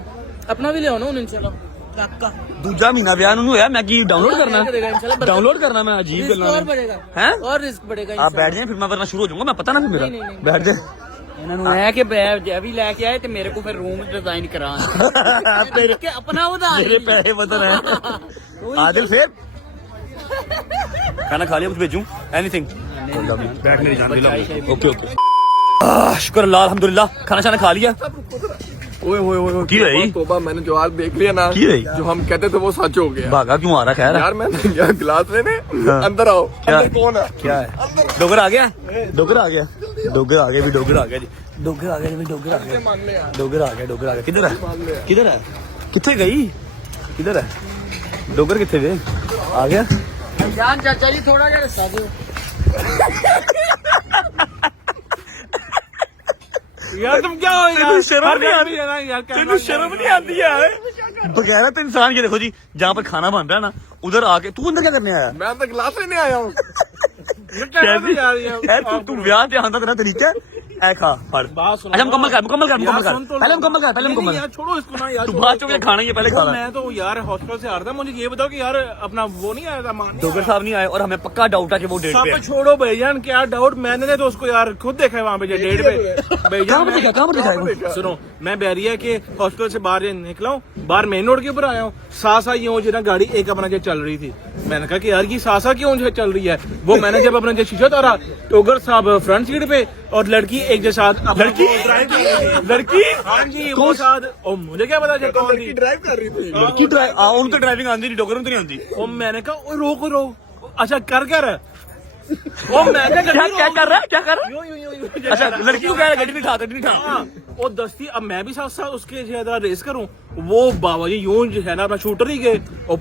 अपना भी ले आओ ना इंशाल्लाह काका दूजा महीना ब्याह ਨੂੰ ਹੋਇਆ ਮੈਂ ਕੀ डाउनलोड करना करेगा इंशाल्लाह बरकत। डाउनलोड करना मैं अजीब रिस्क गल्लां और ने बढ़ेगा हैं और रिस्क बढ़ेगा आप बैठ जाए फिर मैं वरना शुरू हो जाऊंगा मैं पता ना फिर मेरा बैठ जाए ਇਹਨਾਂ ਨੂੰ ਐ ਕਿ ਜੇ ਵੀ ਲੈ ਕੇ ਆਏ ਤੇ ਮੇਰੇ ਕੋ ਫਿਰ ਰੂਮ ਡਿਜ਼ਾਈਨ ਕਰਾਂ तेरे ਕਿ ਆਪਣਾ ਉਹਦਾ मेरे पैसे बदल है आदिल फिर खाना खा लिया कुछ भेजूं एनीथिंग बैठ मेरी जान दिला ओके ओके शुक्र अल्लाह अल्हम्दुलिल्लाह खाना शाना खा लिया ओए ओए ओए की भाई तोबा मैंने जो आज देख लिया ना की भाई जो हम कहते थे वो सच हो गया भागा क्यों आ रहा खैर यार मैं यार गिलास लेने अंदर आओ क्या? अंदर कौन है क्या है डोगर आ गया डोगर आ गया डोगर आ गया भी डोगर आ गया जी डोगर आ गया जी डोगर आ गया डोगर आ गया डोगर आ गया किधर है किधर है किथे गई किधर है डोगर किथे गए आ गया जान चाचा जी थोड़ा जिहा रस्सा दियो यार तुम क्या हो तेनू शर्म नहीं आती है ना यार तेनू शर्म नहीं आती है बगैरत इंसान ये देखो जी जहाँ पर खाना बन रहा है ना उधर आके तू अंदर क्या करने आया मैं अंदर गिलास लेने आया हूँ यार तू ब्याह ते आंदा तेरा तरीका है ऐ खा फड़। बात सुनो। अच्छा मुकम्मल कर यार, सुन तो लो। पहले मुकम्मल कर नहीं, यार छोड़ो इसको ना यार, तू छोड़ो बात इसको। चुके खाना ही है, पहले खाना। मैं तो यार हॉस्पिटल से आ रहा था, मुझे ये बताओ कि यार अपना वो नहीं आया था मान डोगर साहब नहीं आए और हमें पक्का डाउट है कि वो डेट पे सब है। छोड़ो भैयान, क्या डाउट, मैंने तो उसको यार खुद देखा है वहाँ पे डेट पे कहाँ पर दिखा है? सुनो, मैं बैरिया के हॉस्पिटल से बाहर निकला हूँ, बाहर मेन रोड के ऊपर आया हूँ, सासा यूं जो ना गाड़ी एक अपना जो चल रही थी, मैंने कहा कि यार ये सासा क्यों जो चल रही है, वो मैंने जब अपना जो शीशा उतारा, टोगर साहब फ्रंट सीट पे और लड़की एक के साथ लड़की हाँ जी वो साथ, और मुझे क्या पता चलता लड़की ड्राइव कर रही थी। लड़की ड्राइव उनको ड्राइविंग आती नहीं, डोगर में तो नहीं आती। और मैंने कहा "ओए, रोक अच्छा कर क्या रहा है?" और मैं क्या कर रहा है, क्या कर रहा है? यूं यूं यूं यूं अच्छा लड़की को कह रहा है गड्डी नहीं ठा। हाँ, और दस्ती अब मैं भी साथ साथ उसके ज्यादा रेस करूं, वो बाबा जी यूं जो है ना अपना शूटर ही गए और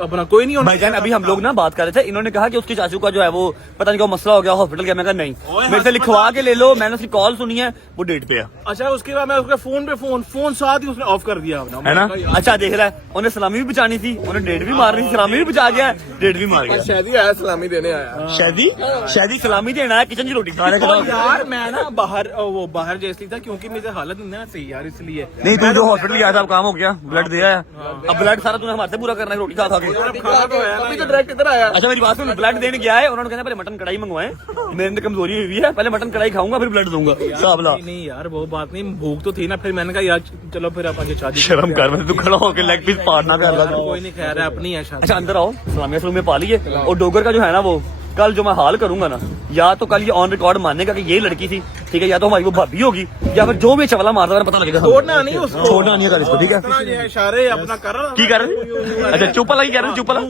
अपना कोई नहीं होना। भाईजान अभी हम लोग ना बात कर रहे थे, इन्होंने कहा कि उसके चाचू का जो है वो पता नहीं क्या मसला हो गया हॉस्पिटल गया। मैं कहा नहीं, मेरे से लिखवा के ले लो, मैंने उसकी कॉल सुनी है, वो डेट पे है। अच्छा उसके बाद मैं उसके फोन साथ ही उसने ऑफ कर दिया अपना, है ना? अच्छा देख रहा है, उन्हें सलामी भी बचानी थी, उन्हें डेट भी मारनी थी, सलामी भी बचा गया, डेट भी मार गया। शादी आया सलामी देने आया। शादी सलामी देना है, किचन की रोटी खाने के और बाद। यार मैं ना बाहर जैसी था, क्योंकि मेरी हालत नहीं ना सही यार, इसलिए नहीं तू जो हॉस्पिटल गया था, अब काम हो गया, ब्लड दिया है, अब ब्लड सारा तूने हमारे से पूरा करना है रोटी खा के। अभी तो डायरेक्ट इधर आया। अच्छा मेरी बात सुन, ब्लड देने गया है, उन्होंने कहना पहले मटन कढ़ाई मंगवाएं, मेरे अंदर कमजोरी हुई है, पहले मटन कढ़ाई खाऊंगा फिर ब्लड दूंगा। साबला नहीं यार वो बात नहीं, भूख तो थी ना, फिर मैंने कहा यार चलो फिर अपन शादी शर्म कर, मैं तू खड़ा होकर लेग पीस पाड़ना कर रहा था। कोई नहीं खैर है, अपनी है शादी। अच्छा अंदर आओ, सलामिया सलूमिया पा लिए। और डोगर का जो है ना वो कल जो मैं हाल करूंगा ना, या तो कल ये ऑन रिकॉर्ड मानेगा कि ये लड़की थी, ठीक है, या तो हमारी वो भाभी होगी, या फिर जो भी चवला मारता है पता लगेगा। छोड़ना नहीं उसको, छोड़ना नहीं है इसको, ठीक है? इतना जो है इशारे अपना कर रहा की कर रहे? अच्छा चुपला की कर रहे, चुपला।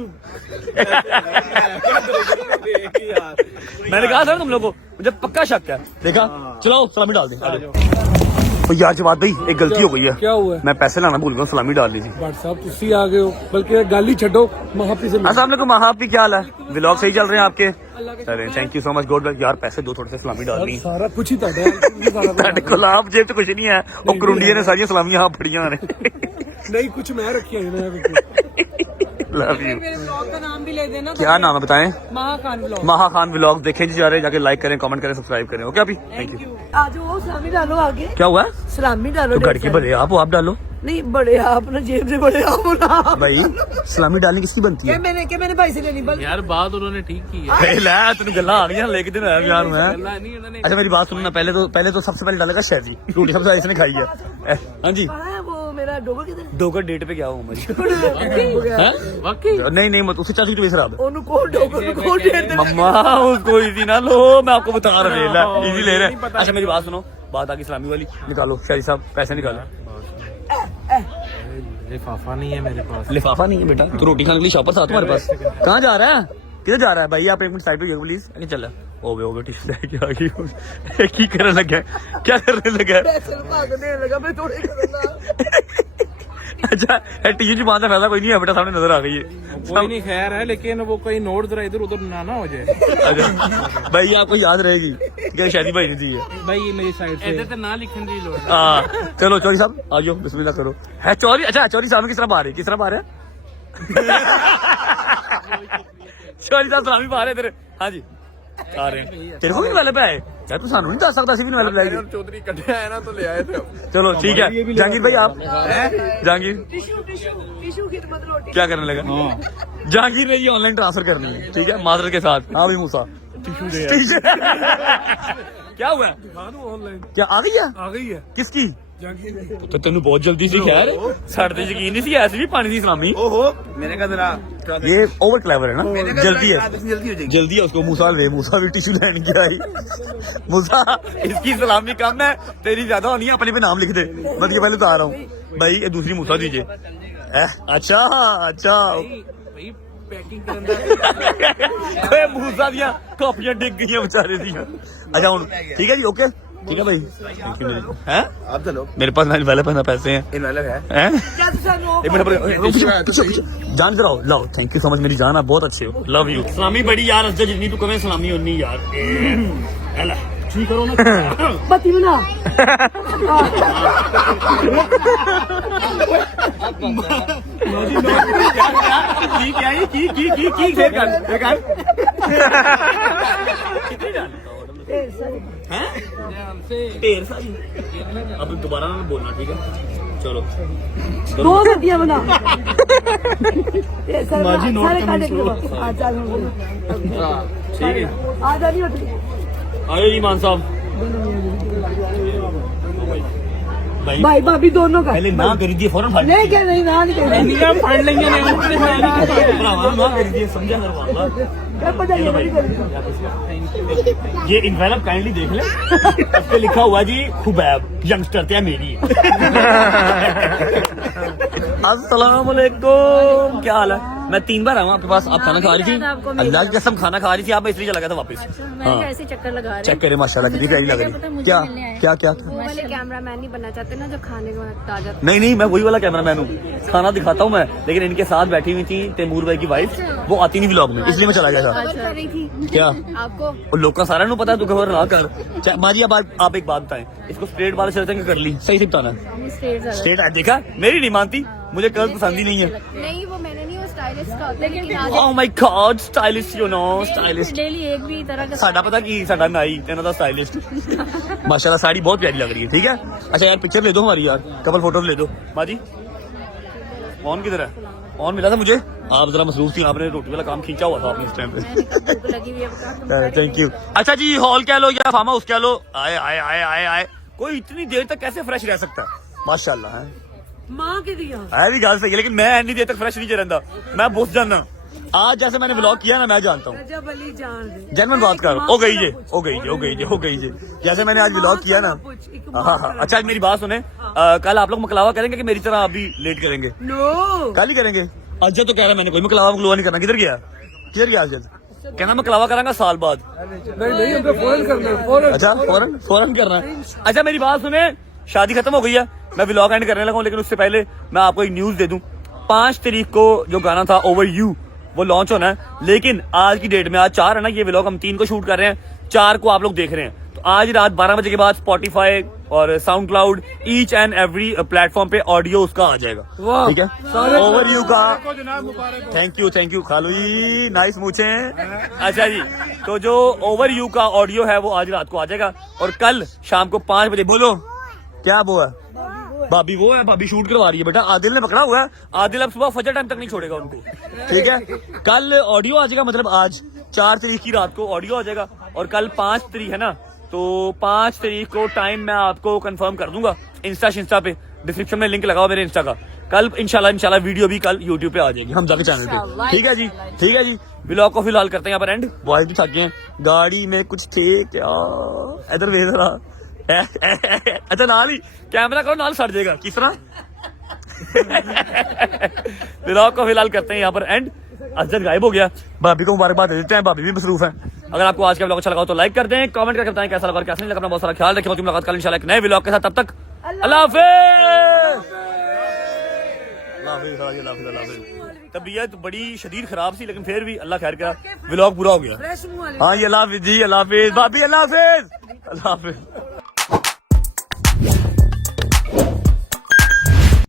मैंने कहा था तुम लोगों को, मुझे पक्का शक है। देखा, चलाओ सलामी डाल दे। तो यार जवाब भाई एक गलती हो गई है। क्या हुआ? मैं पैसे लाना भूल गया, सलामी डालनी थी। भाट साहब तुसी आ गए हो, बल्कि गाली छो महापी से अस्सलाम वालेकुम महापी, क्या हाल है? व्लॉग सही चल रहे हैं आपके? अरे thank you so much God. यार पैसे दो थोड़े से, सलामी डालनी है। सारा कुछ ही ਤੁਹਾਡੇ कोल आप जेब तो कुछ नहीं है, वो करुंडिया ने सारी सलामियां आप फड़ियां ने। नहीं कुछ मैं रखी है। Love you. मेरे ब्लॉग का नाम भी ले देना। क्या नाम है बताएं? महाखान ब्लॉग। महाखान व्लॉग देखें जी, जा रहे जाके लाइक करें, कमेंट करें, सब्सक्राइब करें। ओके अभी थैंक यू। आज वो सलामी डालो आगे, क्या हुआ? सलामी डालो। तो घर के बड़े आप हो, आप डालो। नहीं बड़े आप ना, जेब से बड़े आप ना। भाई सलामी डालनी किसकी बनती है? मैंने भाई से लेनी बल। यार बात उन्होंने ठीक की है। ला तूने गल्ला आ गई लेके दिन आया यार मैं। नहीं उन्होंने अच्छा मेरी बात सुनो ना, पहले तो सबसे पहले डालेगा शहजी, रोटी सबसे ज्यादा इसने खाई है। हाँ जी, वो मेरा डोगर किधर? डोगर डेट पे क्या हुआ मुझे? वाकई नहीं मत उससे चाची की खराब है। ओनु कौन डोगर कौन दे? मम्मा उसको इजी ना लो, मैं आपको बता रहा हूँ, इजी ले रहे हैं। अच्छा मेरी बात सुनो, बात आ गई इस्लामी वाली, निकालो शाहरी साहब पैसे निकालो। लिफाफा नहीं है मेरे पास। लिफाफा नहीं है बेटा, तो रोटी खाने के लिए शॉपर था तुम्हारे पास? कहाँ जा रहा है, किधर जा रहा है भाई? आप एक मिनट साइड पे प्लीज। अरे चल ओबे टिश्यू लेके आ गई। की करने लगा, क्या करने लगा? पैसे भागने लगा, मैं थोड़े करना। अच्छा टीवी की बात है, फायदा कोई नहीं है बेटा, सामने नजर आ गई है। कोई नहीं खैर है, लेकिन वो कोई नोट जरा इधर उधर ना हो जाए। अच्छा भाई आपको याद रहेगी क्या शादी भाई ने दी है? भाई ये मेरी साइड से इधर तो ना लिखने की लोड़। हाँ चलो चौधरी साहब आ जाओ, बिस्मिल्लाह करो। है चौधरी? अच्छा चौधरी साहब किस तरह बाहर है, किस तरह बाहर है? चौधरी साहब सलामी बाहर है तेरे। हाँ जी आ रहे हैं, तेरे को भी वाले पे आए यार, तू सानू नहीं दस सकता सी भी वाले पे आएगी। चौधरी कटे आए ना तो ले आए थे। चलो ठीक है जहांगीर भाई, आप जहांगीर टिश्यू की मत रोटी क्या करने लगा? जहांगीर ने ये ऑनलाइन ट्रांसफर करनी है, ठीक है, मादर के साथ। हाँ भाई मूसा क्या हुआ? ऑनलाइन क्या आ गई है? आ गई है किसकी? तो तेन बहुत जल्दी सी खैर साढ़े तो यकीन नहीं सी, ऐसे भी पानी दी सलामी। ओहो मैंने कहा जरा ये ओवर क्लेवर है ना, जल्दी है, जल्दी हो जाएगी। जल्दी है उसको। मूसा भी टिश्यू लेने गया ही। मूसा इसकी सलामी कम है, तेरी ज्यादा होनी है, अपने पे नाम लिख दे। मैं ये पहले बता रहा हूँ भाई, ये दूसरी मूसा दीजिए। अच्छा मूसा दिया कॉपियां डिग गई बेचारे दिया। अच्छा हूँ ठीक है जी, ओके ठीक है भाई, थैंक यू। हैं आप चलो, मेरे पास वाले पैसे हैं। इन वाले है हैं एक मिनट जान कराओ, लाओ थैंक यू सो मच मेरी जान, आप बहुत अच्छे हो, लव यू। सलामी बड़ी यार, जितनी तू कमे सलामी होनी यार। ठीक करो ना बत्ती बना। हैं ढेर सारी। अब दोबारा ना बोलना, ठीक है? चलो 2 रोटियां बना माजी नोट सारे करनी काटे शुरू। ठीक है, आ जा रही होती आयो जी मान साहब। भाई भाई भाभी दोनों का पहले ना कर दीजिए, फौरन फाड़ नहीं क्या नहीं ना नहीं करेंगे। फाड़ लेंगे भरावा ना कर दीजिए, समझा करवा। क्या पता ये नहीं करेंगे। ये इनवेलप काइंडली देख ले, उस पे लिखा हुआ जी खुबैब यंगस्टर थे मेरी। अस्सलाम वालेकुम, क्या हाल है? मैं 3 बार आऊँ आपके पास, आप खाना खा रही थी? अल्लाह की कसम खाना खा रही थी आप, मैं इसलिए चला गया था वापस। मैं ऐसे चक्कर लगा रही चेक करें माशाल्लाह कितनी प्यारी लग रही है। क्या क्या क्या वो वाले कैमरामैन नहीं बनना चाहते ना जो खाने को आ जाते। नहीं मैं वही वाला कैमरामैन हूँ, खाना दिखाता हूँ मैं, लेकिन इनके साथ बैठी हुई थी तैमूर भाई की वाइफ, वो आती नहीं व्लॉग में, इसलिए मैं चला गया था। कर रही थी क्या आपको? और लोग का सारा नहीं पता, तू खबर ना कर। माजी अब आप एक बात बताएं, इसको स्ट्रेट बाल शर्तें कर ली, सही से बताना। स्ट्रेट देखा, मेरी नहीं मानती, मुझे कर्ल पसंद ही नहीं है। नहीं वो मैंने नहीं, वो स्टाइलिश का होता है, लेकिन oh my God, stylish you know, stylish. Daily एक भी तरह का साडा पता की साडा नाई तेना दा स्टाइलिस्ट। माशाल्लाह साड़ी बहुत प्यारी लग रही है, ठीक है? अच्छा यार पिक्चर ले दो हमारी यार, कपल फोटोज ले दो। माजी ऑन किधर है? ऑन मिला था मुझे, आप जरा मसरूफ थी, आपने रोटी वाला काम खींचा हुआ था आपने इस टाइम पे। लगी हुई है। Thank you. अच्छा जी, हॉल क्या लो या फार्म हाउस क्या लो? आए आए आए आए आए, कोई इतनी देर तक कैसे फ्रेश रह सकता है? माशाल्लाह है, माँ के दिया है भी गल सही है, लेकिन मैं इतनी देर तक फ्रेश नहीं रहता, मैं बुस जाना। आज जैसे मैंने व्लॉग किया ना, मैं जानता हूँ, जनरल बात कर, हो गई जी, हो गई जी, हो गई जी, हो गई जी। जैसे मैंने आज व्लॉग किया ना, हाँ। अच्छा मेरी बात सुने, कल आप लोग मकलावा करेंगे कि मेरी तरह आप भी लेट करेंगे? नो कल ही करेंगे। अजय तो कह रहा मैंने कोई मकलावा नहीं करना, किधर गया अजय? कहना मकलावा करांगा साल बाद। नहीं हमको फौरन करना है, फौरन। अच्छा फौरन करना है। अच्छा मेरी बात सुने, शादी खत्म हो गई है, मैं व्लॉग एंड करने लगा हूँ, लेकिन उससे पहले मैं आपको एक न्यूज दे दूं। 5 तारीख को जो गाना था ओवर यू, वो लॉन्च होना है, लेकिन आज की डेट में, आज 4 है ना, ये व्लॉग हम 3 को शूट कर रहे हैं, 4 को आप लोग देख रहे हैं, तो आज रात 12 बजे के बाद स्पॉटिफाई और sound cloud each and every platform पे ऑडियो उसका आ जाएगा, ठीक है? ओवर यू का थैंक यू खालू जी, नाइस मूछे। अच्छा जी, तो जो ओवर यू का ऑडियो है वो आज रात को आ जाएगा, और कल शाम को 5 बजे, बोलो क्या वो है? भाभी वो है, भाभी शूट करवा रही है बेटा, आदिल ने पकड़ा हुआ है, आदिल अब सुबह फजर टाइम तक नहीं छोड़ेगा उनको, ठीक है? कल ऑडियो आ जाएगा, मतलब आज 4 तारीख की रात को ऑडियो आ जाएगा, और कल 5 तारीख है ना, तो 5 तारीख को टाइम मैं आपको कंफर्म कर दूंगा इंस्टा पे, डिस्क्रिप्शन में लिंक लगाओ मेरे इंस्टा का। कल इंशाल्लाह वीडियो भी कल यूट्यूब पे आ जाएगी, हमजा के चैनल पे, ठीक है जी? ठीक है जी, व्लॉग को फिलहाल करते हैं यहाँ पर एंड। बॉयज भी थक गए हैं, गाड़ी में कुछ थे क्या? इधर भेज रहा। अच्छा नाल ही कैमरा करो, नाल सड़ जाएगा, किस तरह? व्लॉग को फिलहाल करते हैं यहाँ पर एंड। अजद गायब हो गया, भाभी को मुबारकबाद दे देते हैं, भाभी भी मसरूफ है। अगर आपको आज का व्लॉग अच्छा लगा तो लाइक कर दें, कमेंट करके बताएं कैसा लगा और कैसा नहीं लगा। अपना बहुत सारा ख्याल रखें, मुलाकात कल इंशाल्लाह एक नए व्लॉग के साथ, तब तक अल्लाह हाफिज़। तबीयत बड़ी शदीद खराब सी, लेकिन फिर भी अल्लाह खैर करा, व्लॉग पूरा हो गया। हाँ ये अल्लाह हाफिज़ जी, अल्लाह हाफिज़ भाभी, अल्लाह हाफिज़, अल्लाह हाफिज़।